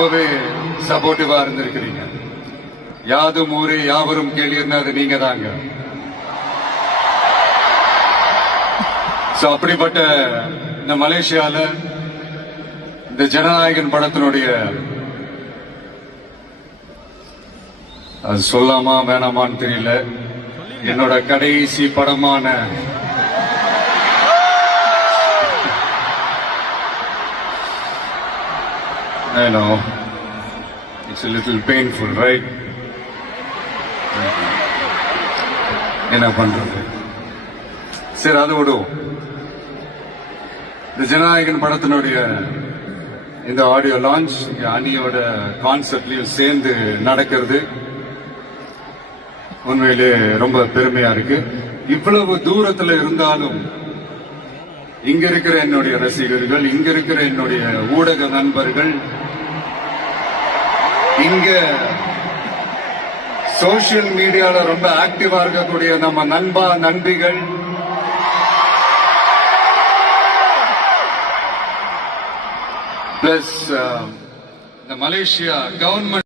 ரொம்பவே சப்போர்ட்டிவா இருந்திருக்கிறீங்க. யாதும் ஊரே யாவரும் கேள்வின்னா அது நீங்க தாங்க. அப்படிப்பட்ட இந்த மலேசியால இந்த ஜனநாயகன் படத்தினுடைய அது சொல்லாமா வேணாமான்னு தெரியல, என்னோட கடைசி படமான I know it's a little painful, right? என்ன பண்றது, சரி அதை விடுவோம். இந்த ஜனநாயகன் படத்தினுடைய இந்த ஆடியோ லான்ச் அணியோட கான்செப்ட்லயும் சேர்ந்து நடக்கிறது உண்மையிலே ரொம்ப பெருமையா இருக்கு. இவ்வளவு தூரத்துல இருந்தாலும் இங்க இருக்கிற என்னுடைய ரசிகர்கள், இங்க இருக்கிற என்னுடைய ஊடக நண்பர்கள், இங்க சோசியல் மீடியால ரொம்ப ஆக்டிவா இருக்கக்கூடிய நம்ம நண்பா நண்பிகள், பிளஸ் இந்த மலேசியா கவர்மெண்ட்